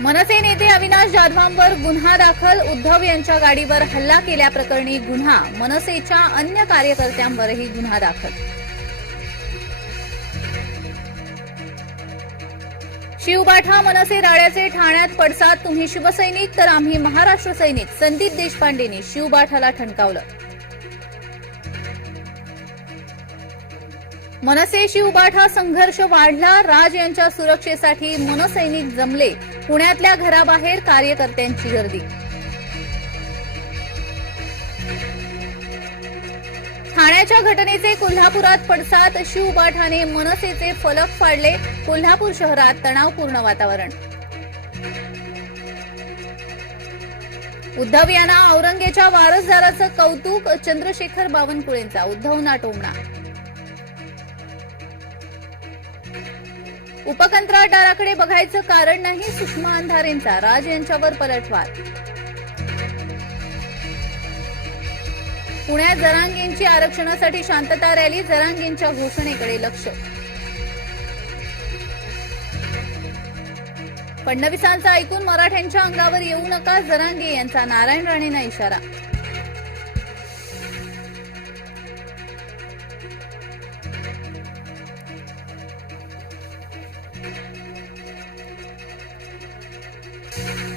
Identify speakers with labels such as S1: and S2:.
S1: मनसे नेते अविनाश जाधवांवर गुन्हा दाखल उद्धव यांच्या गाडीवर हल्ला केल्याप्रकरणी गुन्हा मनसेच्या अन्य कार्यकर्त्यांवरही गुन्हा दाखल. शिवबाठा मनसे राळ्याचे ठाण्यात पडसाद तुम्ही शिवसैनिक तर आम्ही महाराष्ट्र सैनिक. संदीप देशपांडेंनी शिवबाठाला ठणकावलं. मनसे शिवबाठा संघर्ष वाढला राज यांच्या सुरक्षेसाठी मनसैनिक जमले. पुण्यातल्या घराबाहेर कार्यकर्त्यांची गर्दी. ठाण्याच्या घटनेचे कोल्हापुरात पडसाद शिवबाठाने मनसेचे फलक फाडले. कोल्हापूर शहरात तणावपूर्ण वातावरण. उद्धव यांना औरंगेच्या वारसदाराचं कौतुक चंद्रशेखर बावनकुळेंचा. उद्धवना टोमणा उपकंत्राटदाराकडे बघायचं कारण नाही सुषमा अंधारेंचा. राज यांच्यावर पलटवार. पुण्यात जरांगेंची आरक्षणासाठी शांतता रॅली जरांगेंच्या घोषणेकडे लक्ष. फडणवीसांचं ऐकून मराठ्यांच्या अंगावर येऊ नका जरांगे यांचा नारायण राणेंना इशारा. thank you.